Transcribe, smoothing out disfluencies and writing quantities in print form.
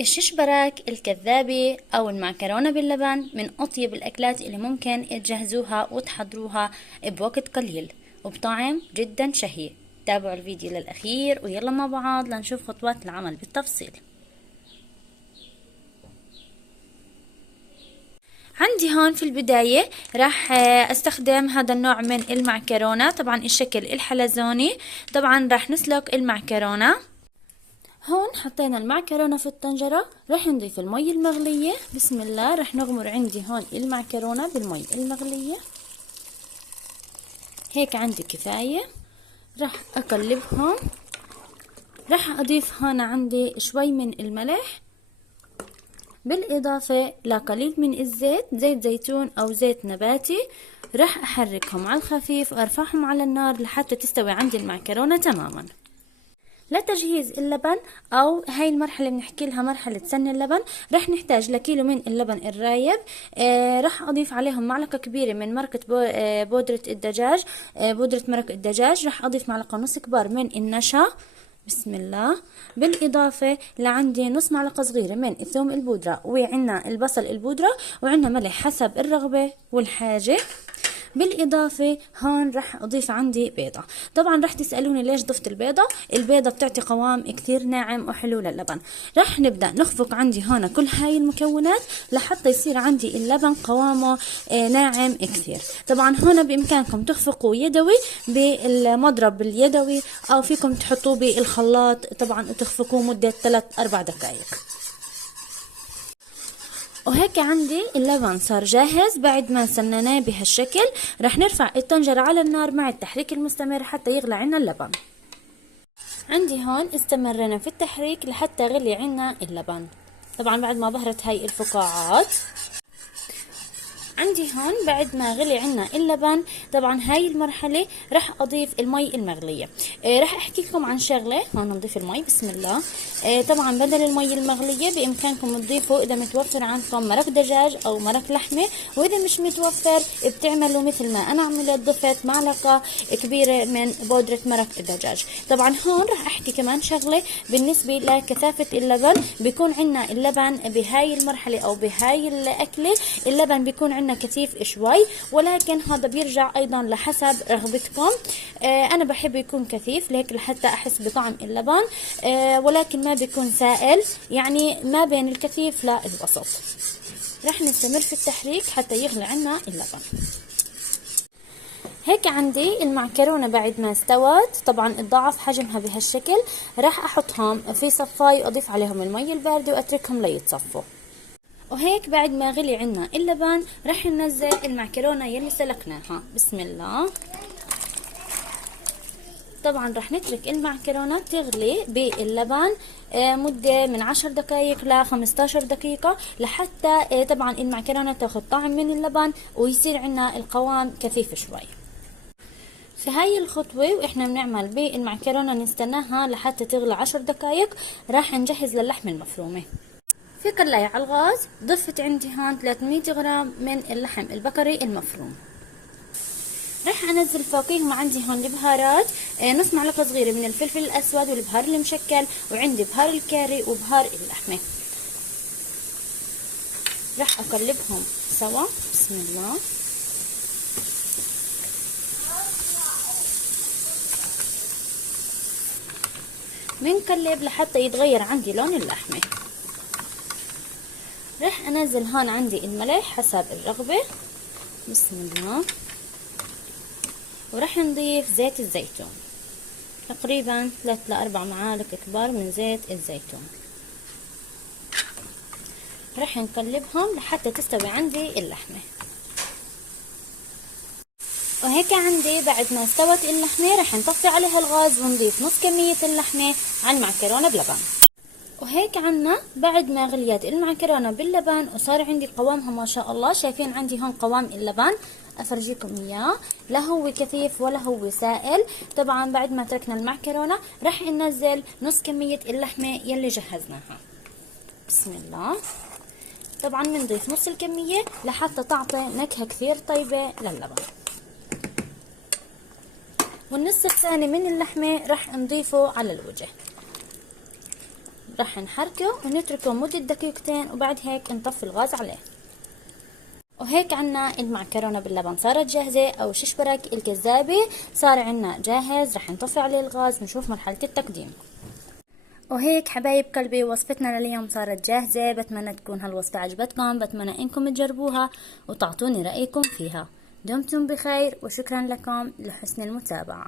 الششبرك، الكذابة أو المعكرونة باللبن من أطيب الأكلات اللي ممكن تجهزوها وتحضروها بوقت قليل وبطعم جدا شهي. تابعوا الفيديو للأخير ويلا مع بعض لنشوف خطوات العمل بالتفصيل. عندي هون في البداية راح استخدم هذا النوع من المعكرونة، طبعا الشكل الحلزوني. طبعا راح نسلق المعكرونة. هون حطينا المعكرونة في الطنجرة، راح نضيف المي المغلية. بسم الله. راح نغمر عندي هون المعكرونة بالمي المغلية، هيك عندي كفاية. راح اقلبهم. راح اضيف هون عندي شوي من الملح بالاضافة لقليل من الزيت، زيت زيتون او زيت نباتي. راح احركهم على الخفيف وارفعهم على النار لحتى تستوي عندي المعكرونة تماما. لتجهيز اللبن او هاي المرحله بنحكي لها مرحله سن اللبن، رح نحتاج لكيلو من اللبن الرايب. رح اضيف عليهم معلقه كبيره من مرقه بودره الدجاج، بودره مرق الدجاج. رح اضيف معلقه ونص كبار من النشا. بسم الله. بالاضافه لعندي نص معلقه صغيره من الثوم البودره، وعندنا البصل البودره، وعندنا ملح حسب الرغبه والحاجه. بالاضافه هون رح اضيف عندي بيضه. طبعا رح تسالوني ليش ضفت البيضه. البيضه بتعطي قوام كثير ناعم وحلو للبن. رح نبدا نخفق عندي هون كل هاي المكونات لحتى يصير عندي اللبن قوامه ناعم كثير. طبعا هون بامكانكم تخفقوا يدوي بالمضرب اليدوي، او فيكم تحطوه بالخلاط طبعا وتخفقوه مده 3-4 دقائق. وهيك عندي اللبن صار جاهز بعد ما سنناه بهالشكل. رح نرفع الطنجرة على النار مع التحريك المستمر حتى يغلى عنا اللبن. عندي هون استمرنا في التحريك لحتى غلي عنا اللبن. طبعا بعد ما ظهرت هاي الفقاعات. عندي هون بعد ما غلي عنا اللبن، طبعا هاي المرحلة رح اضيف المي المغلية. رح احكي لكم عن شغلة. هون نضيف المي. بسم الله. طبعا بدل المي المغلية بامكانكم تضيفوا اذا متوفر عندكم مرق دجاج او مرق لحمة، واذا مش متوفر بتعملوا مثل ما انا عملت، ضفت معلقة كبيرة من بودرة مرق الدجاج. طبعا هون رح احكي كمان شغلة بالنسبة لكثافة اللبن. بيكون عنا اللبن بهاي المرحلة او بهاي الاكلة اللبن بيكون عنا كثيف شوي، ولكن هذا بيرجع ايضا لحسب رغبتكم. انا بحب يكون كثيف لهيك لحتى احس بطعم اللبن، ولكن ما بيكون سائل، يعني ما بين الكثيف للوسط. رح نستمر في التحريك حتى يغلي عنا اللبن. هيك عندي المعكرونة بعد ما استوت، طبعا تضاعف حجمها بهالشكل. راح احطهم في صفاي واضيف عليهم المي الباردة واتركهم ليتصفوا. وهيك بعد ما غلي عنا اللبن رح ننزل المعكرونة يلي سلقناها. بسم الله. طبعا رح نترك المعكرونة تغلي باللبن مدة من 10 دقائق ل15 دقيقة لحتى طبعا المعكرونة تاخد طعم من اللبن ويصير عنا القوام كثيف شوي. في هاي الخطوة واحنا بنعمل بالمعكرونة نستناها لحتى تغلي 10 دقائق. راح نجهز للحمة المفرومة. في قلاية على الغاز ضفت عندي هون 300 غرام من اللحم البقري المفروم. رح انزل فوقيهم عندي هون البهارات، نص معلقة صغيرة من الفلفل الاسود والبهار المشكل، وعندي بهار الكاري وبهار اللحمة. رح اقلبهم سوا. بسم الله. بنقلب لحتى يتغير عندي لون اللحمة. رح انزل هون عندي الملح حسب الرغبة. بسم الله. ورح نضيف زيت الزيتون، تقريبا 3-4 معالق كبار من زيت الزيتون. رح نقلبهم لحتى تستوي عندي اللحمة. وهيك عندي بعد ما استوت اللحمة رح نطفي عليها الغاز ونضيف نص كمية اللحمة على المعكرونة بلبن. وهيك عنا بعد ما غليت المعكرونة باللبن وصار عندي قوامها ما شاء الله. شايفين عندي هون قوام اللبن، افرجيكم اياه، لا هو كثيف ولا هو سائل. طبعا بعد ما تركنا المعكرونة رح ننزل نص كمية اللحمة يلي جهزناها. بسم الله. طبعا بنضيف نص الكمية لحتى تعطي نكهة كثير طيبة للبن. والنص الثاني من اللحمة رح نضيفه على الوجه. راح نحركه ونتركه مدة دقيقتين، وبعد هيك نطفي الغاز عليه. وهيك عنا المعكرونة باللبن صارت جاهزة، او ششبرك الكذابة صار عنا جاهز. رح نطفي عليه الغاز ونشوف مرحلة التقديم. وهيك حبايب قلبي وصفتنا لليوم صارت جاهزة. بتمنى تكون هالوصفة عجبتكم، بتمنى انكم تجربوها وتعطوني رأيكم فيها. دمتم بخير وشكرا لكم لحسن المتابعة.